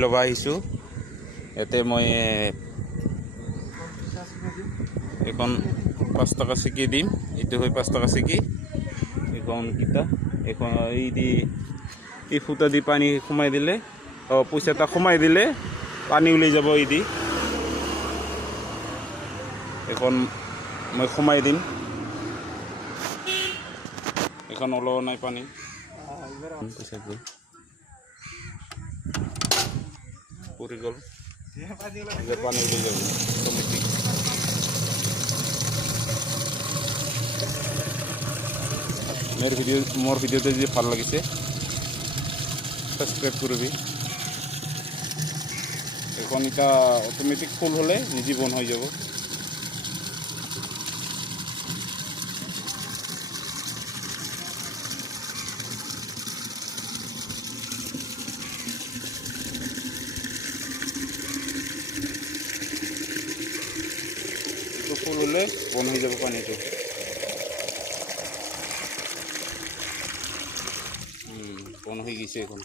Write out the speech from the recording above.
ল'ব আহিছোঁ। ইয়াতে মই এখন 5 টকা চিকি দিম। এইটো হয় 5 টকা চিকি। এখন কিতা এখন এই ফুটা দি পানী সোমাই দিলে পইচা এটা সোমাই দিলে পানী ওলাই যাব। এই দি এখন মই সোমাই দিম। এখন ওলোৱা নাই পানী পইচা গ'ল পৰি গ'ল। পানী ওলাই যাব অট'মেটিক। মোৰ ভিডিঅ'টো যদি ভাল লাগিছে সাবস্ক্রাইব করবি। এখন এটা অটোমেটিক ফুল হলে নিজে বন হয়ে যাব। ফুল হলে বন হয়ে যাব পানিতে। বন হয়ে গেছে এখন।